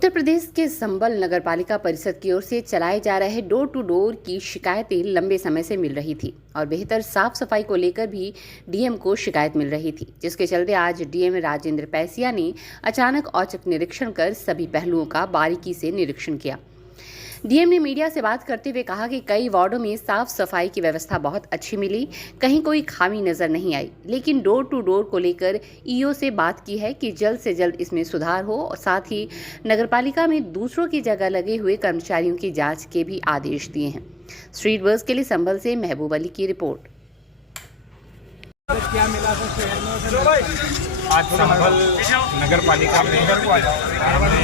उत्तर प्रदेश के संबल नगर पालिका परिषद की ओर से चलाए जा रहे डोर टू डोर की शिकायतें लंबे समय से मिल रही थी और बेहतर साफ सफाई को लेकर भी डीएम को शिकायत मिल रही थी, जिसके चलते आज डीएम राजेंद्र पैसिया ने अचानक औचक निरीक्षण कर सभी पहलुओं का बारीकी से निरीक्षण किया। डीएम ने मीडिया से बात करते हुए कहा कि कई वार्डों में साफ सफाई की व्यवस्था बहुत अच्छी मिली, कहीं कोई खामी नजर नहीं आई, लेकिन डोर टू डोर को लेकर ईओ से बात की है कि जल्द से जल्द इसमें सुधार हो और साथ ही नगरपालिका में दूसरों की जगह लगे हुए कर्मचारियों की जांच के भी आदेश दिए हैं। स्ट्रीट वर्स के लिए संभल से महबूब अली की रिपोर्ट। क्या मिला था शहर में? आज संभल नगर पालिका में हमने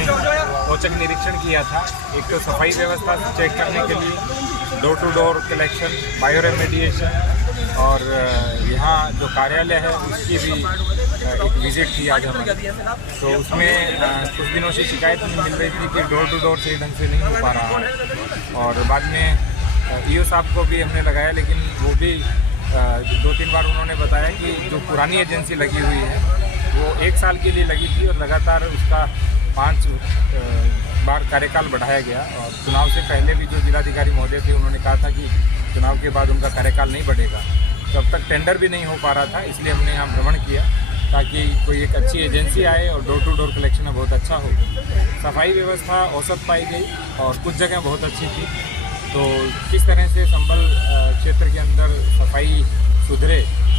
औचक निरीक्षण किया था। एक तो सफाई व्यवस्था चेक करने के लिए door to door collection, bio remediation और यहाँ जो कार्यालय है उसकी भी एक विजिट की आज हमारी। तो उसमें कुछ दिनों से शिकायत मिल रही थी कि डोर टू डोर सही ढंग से नहीं हो पा रहा है और बाद में ईओ साहब को भी हमने लगाया, लेकिन वो भी 2-3 बार उन्होंने बताया कि जो पुरानी एजेंसी लगी हुई है वो 1 साल के लिए लगी थी और लगातार उसका 5 बार कार्यकाल बढ़ाया गया और चुनाव से पहले भी जो जिलाधिकारी महोदय थे उन्होंने कहा था कि चुनाव के बाद उनका कार्यकाल नहीं बढ़ेगा। तब तक टेंडर भी नहीं हो पा रहा था, इसलिए हमने यहाँ भ्रमण किया ताकि कोई एक अच्छी एजेंसी आए और डोर टू डोर कलेक्शन बहुत अच्छा हो। सफाई व्यवस्था औसत पाई गई और कुछ जगह बहुत अच्छी थी। तो किस तरह से संबल क्षेत्र के अंदर सफाई सुधरे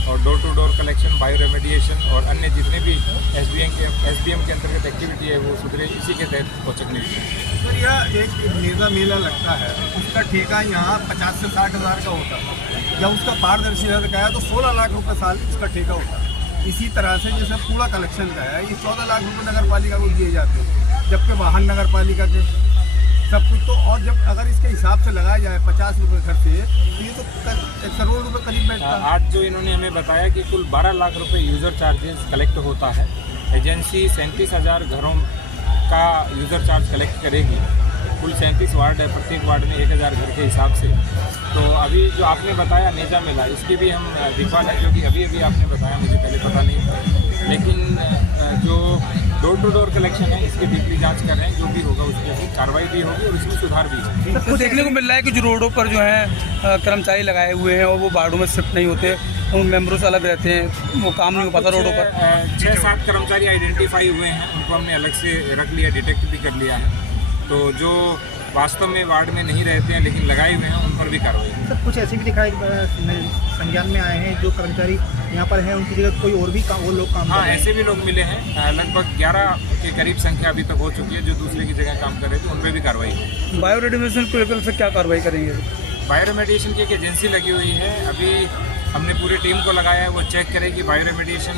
और door to door collection, bio remediation और अन्य जितने भी एसबीएम के अंतर्गत एक्टिविटी है वो सुधरे, इसी के तहत औचक निरीक्षण। सर, यह एक मेगा मेला लगता है, उसका ठेका यहाँ 50 से 60 हज़ार का होता है। जब उसका पारदर्शी का है तो 16 लाख रुपये साल इसका ठेका होता है। इसी तरह से जैसे कूड़ा कलेक्शन का है, ये 14 लाख रुपये नगर पालिका को दिए जाते हैं, जबकि वाहन नगर पालिका के सब कुछ। तो और जब अगर इसके हिसाब से लगाया जाए 50 रुपये घर से, तो ये तो 1 करोड़ रुपये करीब बैठता है। आज जो इन्होंने हमें बताया कि कुल 12 लाख रुपए यूज़र चार्जेस कलेक्ट होता है। एजेंसी 37,000 घरों का यूज़र चार्ज कलेक्ट करेगी। कुल 37 वार्ड है, प्रत्येक वार्ड में 1000 घर के हिसाब से। तो अभी जो आपने बताया नेजा मेला, इसकी भी हम दिखवा है, क्योंकि अभी आपने बताया, मुझे पहले पता नहीं था। लेकिन जो डोर टू डोर कलेक्शन है इसकी डीपली जांच कर रहे हैं, जो भी होगा उसके भी कार्रवाई भी होगी और इसमें सुधार भी होगा। तो देखने को मिल रहा है कि जो रोडों पर जो है कर्मचारी लगाए हुए हैं और वो वार्डों में शिफ्ट नहीं होते, उन मेंबरों से अलग रहते हैं, वो काम नहीं हो पाता रोडों पर। 6-7 कर्मचारी आइडेंटिफाई हुए हैं, उनको हमने अलग से रख लिया, डिटेक्ट भी कर लिया है। तो जो वास्तव में वार्ड में नहीं रहते हैं लेकिन लगाए हुए हैं, उन पर भी कार्रवाई। सर, कुछ ऐसे भी दिखाई संज्ञान में आए हैं जो कर्मचारी यहाँ पर हैं, उनकी जगह कोई और भी वो लोग काम कर रहे हैं। ऐसे भी लोग मिले हैं। लगभग 11 के करीब संख्या अभी तक हो चुकी है जो दूसरे की जगह काम कर रहे थे, उन पर भी कार्रवाई है। बायो रेमेडिएशन को लेकर से क्या कार्रवाई करेंगे? बायो रेमेडिएशन की एक एजेंसी लगी हुई है, अभी हमने पूरी टीम को लगाया है, वो चेक करेगी बायो रेमेडिएशन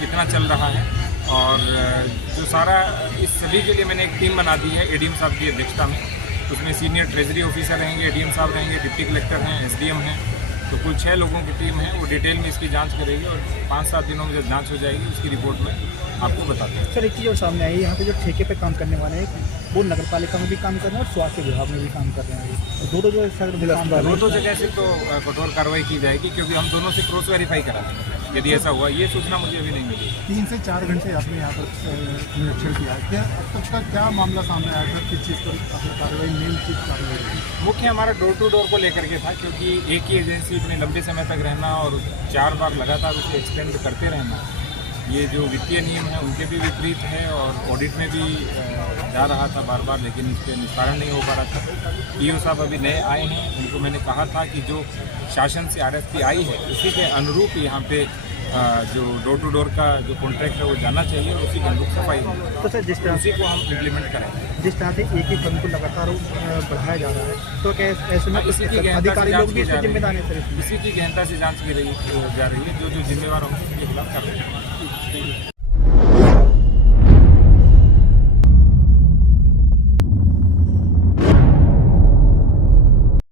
कितना चल रहा है। और जो सारा इस सभी के लिए मैंने एक टीम बना दी है एडीएम साहब की अध्यक्षता में। उसमें सीनियर ट्रेजरी ऑफिसर रहेंगे, एडीएम साहब रहेंगे, डिप्टी कलेक्टर हैं, एसडीएम हैं। तो कुल 6 लोगों की टीम है, वो डिटेल में इसकी जांच करेगी और 5-7 दिनों में जब जांच हो जाएगी उसकी रिपोर्ट में आपको बताते हैं। सर, एक चीज़ और सामने आई है, यहाँ पे जो ठेके पे काम करने वाले हैं वो नगर पालिका में भी काम कर रहे हैं और स्वास्थ्य विभाग में भी काम कर रहे हैं। दो जो दोनों जगह से तो कठोर कार्रवाई की जाएगी, क्योंकि हम दोनों से क्रॉस वेरीफाई कराते हैं। यदि ऐसा हुआ, ये सूचना मुझे अभी नहीं मिली। 3 से 4 घंटे आपने यहाँ पर निरीक्षण किया, क्या अब तक का क्या मामला सामने आया था? किस चीज़ पर कार्रवाई, मेन चीज़ कार्रवाई रही? मुख्य हमारा डोर टू डोर को लेकर के था, क्योंकि एक ही एजेंसी इतने लंबे समय तक रहना और 4 बार लगातार उसको एक्सटेंड करते रहना, ये जो वित्तीय नियम है उनके भी विपरीत है और ऑडिट में भी जा रहा था बार बार, लेकिन इस पर निस्तारण नहीं हो पा रहा था। ईओ साहब अभी नए आए हैं, उनको मैंने कहा था कि जो शासन से आरएफपी आई है उसी के अनुरूप यहाँ पे जो डोर टू डोर का जो कॉन्ट्रैक्ट है वो जाना चाहिए और उसी के अनुरूप सफाई होगी। तो सर, जिस तरह उसी को हम इम्प्लीमेंट करेंगे। जिस तरह से एक ही फंड को लगातार बढ़ाया जा रहा है, तो क्या ऐसे में इसी की अधिकारी लोग भी इसमें जिम्मेदार हैं? सर, इसी की गहनता से जांच की जा रही है, जो जिम्मेवार होंगे उनके खिलाफ कार्रवाई।